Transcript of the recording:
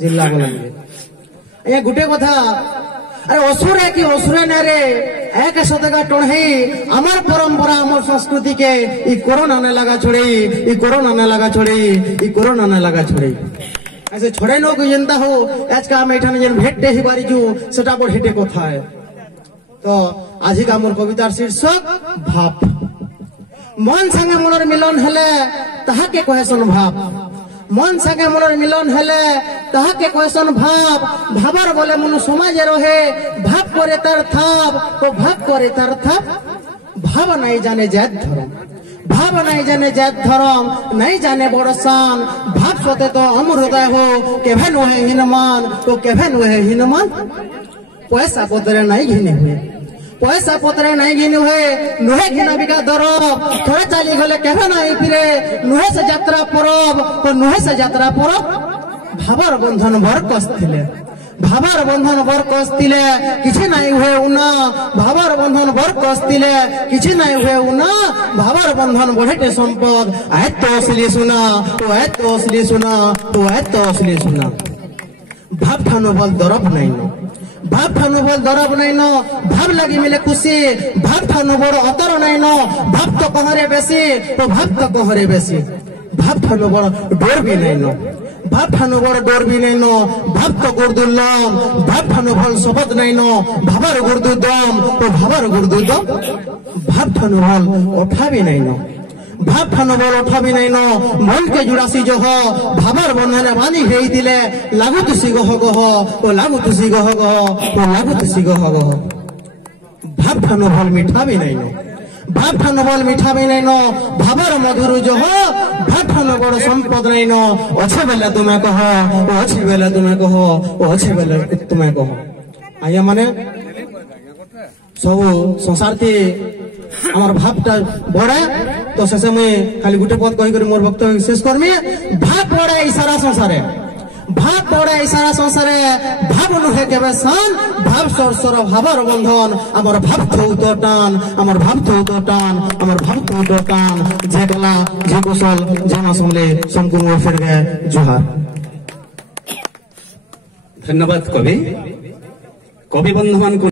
जिला बलांगीर ये गुटे कथा अरे असुरे कि असुरे न रे एक सतगा टोढ़े अमर परंपरा अमर संस्कृति के ई कोरोना ने लगा छोड़े ई कोरोना ने लगा छोड़े ई कोरोना ने लगा छोड़े ऐसे छोड़े नो को जनता हो आज का हम एठाने जन भेटते ही बारी जो सेटा बड़ हेटे कथा है। तो आज का मोर कवितार शीर्षक भाव मन संगे मनर मिलन हेले ताहा के कहेसन भाव मन संगे मनर मिलन हेले ताहा के कहेसन भाव भावर बोले मन समाज रहे भाव करे तार थाप तो भाव करे तार थाप भाव नहीं जाने जात धर्म भाव नहीं जाने जात धर्म नहीं जाने बड़ शान भाव सोते तो अमर हृदय हो केभे नुहे हिनमान तो केभे नुहे हिनमान पैसा पतरे नहीं घिने हुए पैसा पतरे नहीं घिने हुए नुहे घिना बिका दरब थोड़े चाली गले केभे नहीं फिरे नुहे से यात्रा परब तो नुहे से यात्रा परब भावर बंधन भर कस्तिले भावर बंधन भर कस्तिले किछि नहीं हुए उना भावर बंधन भर कस्तिले किछि नहीं हुए उना भावर बंधन बढ़ेटे संपद आयत तो असली सुना तो आयत तो असली सुना तो आयत तो असली सुना भाव ठानो बल दरब नहीं नो भाव ठानो बल दरब नहीं नो भाव लगी मिले खुशी भाव ठानो बड़ अतर नहीं नो भाव तो कहरे बेसी तो भाव तो कहरे बेसी भाव ठानो बड़ डोर भी नहीं नो भाव ठानो बड़ डोर भी नहीं नो भाव तो गुर्दुल्लम भाव ठानो भल शपथ नहीं नो भावर गुर्दु दम तो भावर गुर्दु दम भाव ठानो भल उठा भी नहीं नो भाव ठानो बल उठा भी नहीं नो मन के जुड़ासी जो हो भावर बंधने बानी हेई दिले लागु तुसी गह गह ओ लागु तुसी गह गह ओ लागु तुसी गह गह भाव ठानो भल मीठा भी नहीं नो भाव ठानो बल मीठा भी नहीं नो भावर मधुर जो हो भाव ठानो बड़ संपद नहीं नो अच्छे बेले तुम्हें कहो ओ अच्छी बेले तुम्हें कहो ओ अच्छे बेले तुम्हें कहो आया माने सब संसार थी আমার ভাবটা বড় তো শেষে মুই খালি গুটে পদ কই করে মোর বক্তব্য শেষ করমি ভাব বড় এই সারা সংসারে ভাব বড় এই সারা সংসারে ভাব নুহে কেবে সান ভাব সরসর ভাবর বন্ধন আমার ভাব থৌত টান আমার ভাব থৌত টান আমার ভাব থৌত টান যে কলা যে কৌশল জানা শুনলে সম্পূর্ণ ফিরবে জোহার। ধন্যবাদ কবি কবি বন্ধুমান।